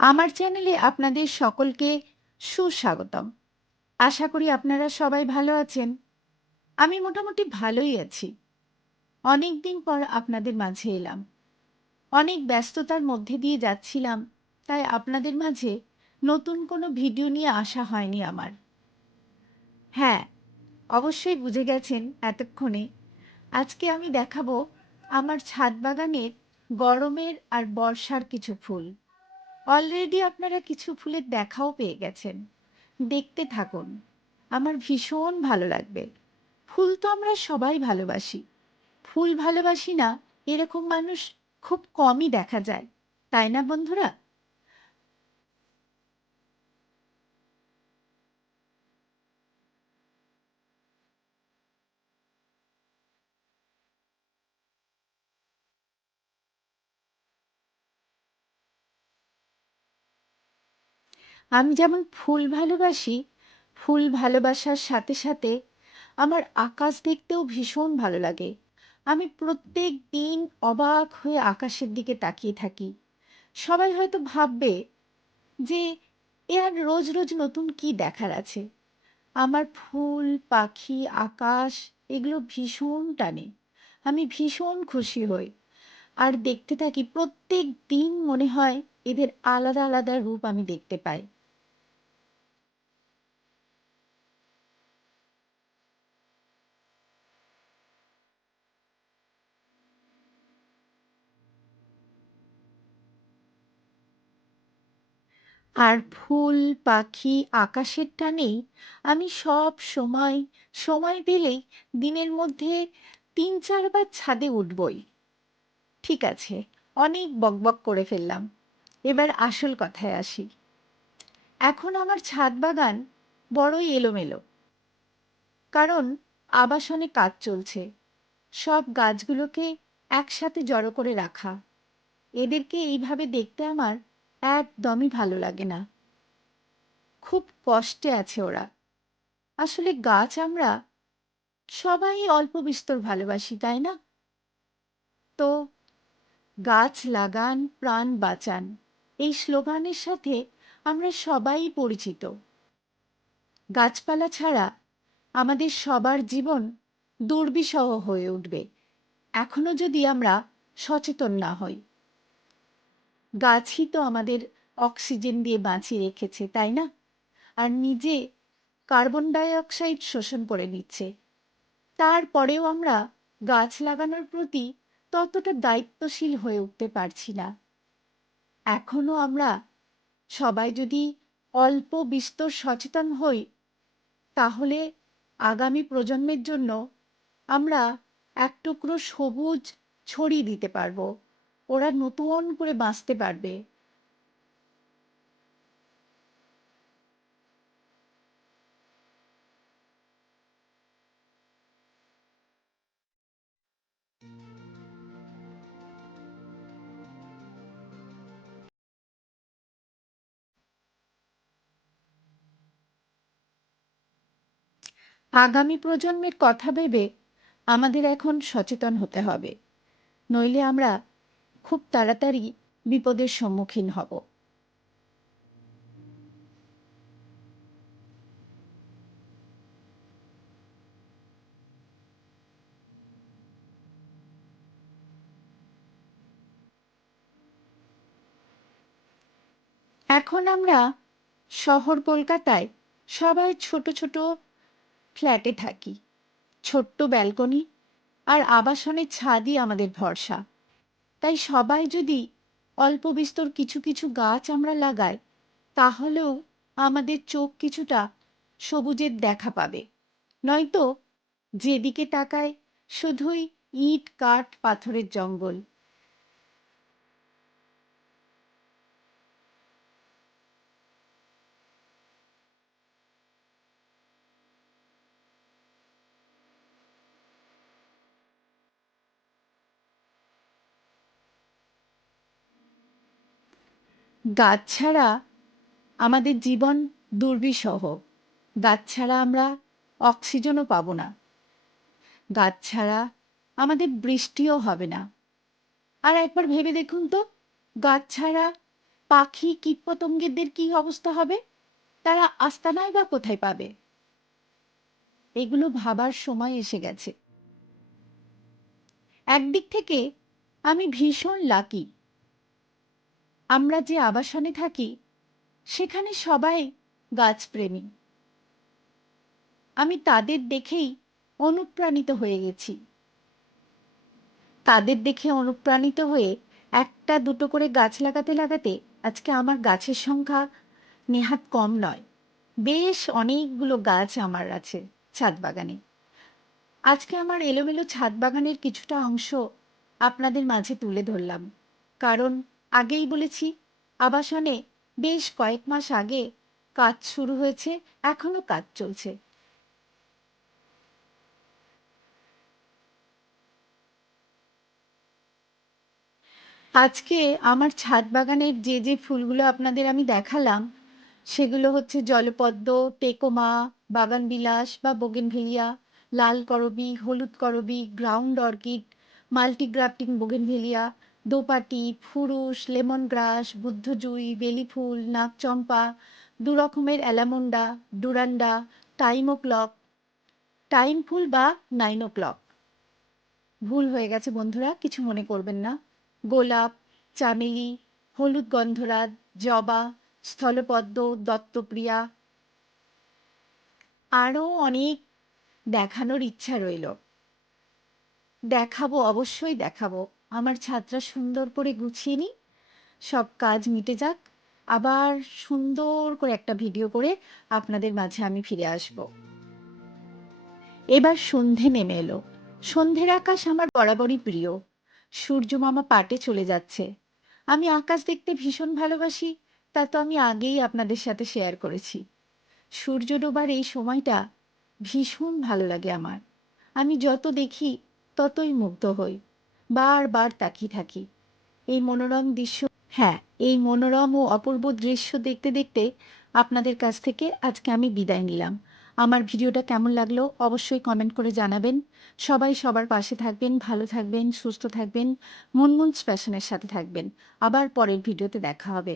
আমার চ্যানেলে আপনাদের সকলকে সুস্বাগতম। আশা করি আপনারা সবাই ভালো আছেন। আমি মোটামুটি ভালোই আছি। অনেকদিন পর আপনাদের মাঝে এলাম। অনেক ব্যস্ততার মধ্যে দিয়ে যাচ্ছিলাম, তাই আপনাদের মাঝে নতুন কোনো ভিডিও নিয়ে আসা হয়নি আমার। হ্যাঁ, অবশ্যই বুঝে গেছেন এতক্ষণে। আজকে আমি দেখাবো আমার ছাদ বাগানের গরমের আর বর্ষার কিছু ফুল। অলরেডি আপনারা কিছু ফুলের দেখাও পেয়ে গেছেন। দেখতে থাকুন, আমার ভীষণ ভালো লাগবে। ফুল তো আমরা সবাই ভালোবাসি। ফুল ভালোবাসি না এরকম মানুষ খুব কমই দেখা যায়, তাই না বন্ধুরা? আমি যেমন ফুল ভালোবাসি, ফুল ভালোবাসার সাথে সাথে আমার আকাশ দেখতেও ভীষণ ভালো লাগে। আমি প্রত্যেক দিন অবাক হয়ে আকাশের দিকে তাকিয়ে থাকি। সবাই হয়তো ভাববে যে এ আর রোজ রোজ নতুন কি দেখার আছে। আমার ফুল, পাখি, আকাশ এগুলো ভীষণ টানে। আমি ভীষণ খুশি হই আর দেখতে থাকি। প্রত্যেক দিন মনে হয় এদের আলাদা আলাদা রূপ আমি দেখতে পাই। আর ফুল, পাখি, আকাশের টানেই আমি সব সময়, সময় পেলেই দিনের মধ্যে ৩-৪ বার ছাদে উঠবই। ঠিক আছে, অনেক বকবক করে ফেললাম। এবার আসল কথায় আসি। এখন আমার ছাদ বাগান বড়ই এলোমেলো, কারণ আবাসনে কাজ চলছে। সব গাছগুলোকে একসাথে জড়ো করে রাখা, এদেরকে এইভাবে দেখতে আমার একদমই ভালো লাগে না। খুব কষ্টে আছে ওরা। আসলে গাছ আমরা সবাই অল্প বিস্তর ভালোবাসি, তাই না? তো গাছ লাগান প্রাণ বাঁচান, এই স্লোগানের সাথে আমরা সবাই পরিচিত। গাছপালা ছাড়া আমাদের সবার জীবন দুর্বিষহ হয়ে উঠবে, এখনো যদি আমরা সচেতন না হই। গাছই তো আমাদের অক্সিজেন দিয়ে বাঁচিয়ে রেখেছে, তাই না? আর নিজে কার্বন ডাই অক্সাইড শোষণ করে নিচ্ছে। তারপরেও আমরা গাছ লাগানোর প্রতি ততটা দায়িত্বশীল হয়ে উঠতে পারছি না। এখনো আমরা সবাই যদি অল্প বিস্তর সচেতন হই, তাহলে আগামী প্রজন্মের জন্য আমরা এক টুকরো সবুজ ছড়িয়ে দিতে পারবো। ওরা নতুন করে বাঁচতে পারবে। আগামী প্রজন্মের কথা ভেবে আমাদের এখন সচেতন হতে হবে, নইলে আমরা খুব তাড়াতাড়ি বিপদের সম্মুখীন হব। এখন আমরা শহর কলকাতায় সবাই ছোট ছোট ফ্ল্যাটে থাকি। ছোট্ট ব্যালকনি আর আবাসনের ছাদই আমাদের ভরসা। তাই সবাই যদি অল্প বিস্তর কিছু কিছু গাছ আমরা লাগাই, তাহলেও আমাদের চোখ কিছুটা সবুজের দেখা পাবে। নয়তো যেদিকে তাকায় শুধুই ইট, কাঠ, পাথরের জঙ্গল। গাছ ছাড়া আমাদের জীবন দুর্বিষহ। গাছ ছাড়া আমরা অক্সিজেনও পাবো না। গাছ ছাড়া আমাদের বৃষ্টিও হবে না। আর একবার ভেবে দেখুন তো, গাছ ছাড়া পাখি কীটপতঙ্গেদের কি অবস্থা হবে? তারা আস্তানাই বা কোথায় পাবে? এগুলো ভাবার সময় এসে গেছে। একদিক থেকে আমি ভীষণ লাকি। আমরা যে আবাসনে থাকি সেখানে সবাই গাছপ্রেমী। আমি তাদের দেখেই অনুপ্রাণিত হয়ে গেছি। তাদের দেখে অনুপ্রাণিত হয়ে একটা দুটো করে গাছ লাগাতে লাগাতে আজকে আমার গাছের সংখ্যা নেহাত কম নয়। বেশ অনেকগুলো গাছ আমার আছে ছাদ বাগানে। আজকে আমার এলোমেলো ছাদ বাগানের কিছুটা অংশ আপনাদের মাঝে তুলে ধরলাম, কারণ আগেই বলেছি আবাসনে বেশ কয়েক মাস আগে কাজ শুরু হয়েছে, এখনো কাজ চলছে। আজকে আমার ছাদ বাগানের যে যে ফুলগুলো আপনাদের আমি দেখালাম সেগুলো হচ্ছে জলপদ্ম, টেকোমা, বাগানবিলাস বা বোগেনভেলিয়া, লাল করবী, হলুদ করবী, গ্রাউন্ড অর্কিড, মাল্টিগ্রাফটিং বোগেনভেলিয়া, দোপাটি, ফুরুষ, লেমন গ্রাস, বুদ্ধজুই, বেলি ফুল, নাকচম্পা, দু রকমের allamanda, duranta, time o'clock, time ফুল বা 9 o'clock, ভুল হয়ে গেছে বন্ধুরা, কিছু মনে করবেন না, গোলাপ, চামেলি, হলুদ গন্ধরাজ, জবা, স্থলপদ্ম, দত্তপ্রিয়া, আরও অনেক দেখানোর ইচ্ছা রইল। দেখাবো, অবশ্যই দেখাবো। আমার ছাদটা সুন্দর করে গুছিয়ে নিই, সব কাজ মিটে যাক, আবার সুন্দর করে একটা ভিডিও করে আপনাদের মাঝে আমি ফিরে আসব। এবার সন্ধে নেমে এলো। সন্ধ্যের আকাশ আমার বরাবরই প্রিয়। সূর্য মামা পাটে চলে যাচ্ছে। আমি আকাশ দেখতে ভীষণ ভালোবাসি, তা তো আমি আগেই আপনাদের সাথে শেয়ার করেছি। সূর্য ডোবার এই সময়টা ভীষণ ভালো লাগে আমার। আমি যত দেখি ততই মুগ্ধ হই, বারবার তাকিয়ে থাকি এই মনোরম দৃশ্য। হ্যাঁ, এই মনোরম ও অপূর্ব দৃশ্য দেখতে দেখতে আপনাদের কাছ থেকে আজকে আমি বিদায় নিলাম। আমার ভিডিওটা কেমন লাগলো অবশ্যই কমেন্ট করে জানাবেন। সবাই সবার পাশে থাকবেন, ভালো থাকবেন, সুস্থ থাকবেন, মুনমুনস ফ্যাশনের সাথে থাকবেন। আবার পরের ভিডিওতে দেখা হবে।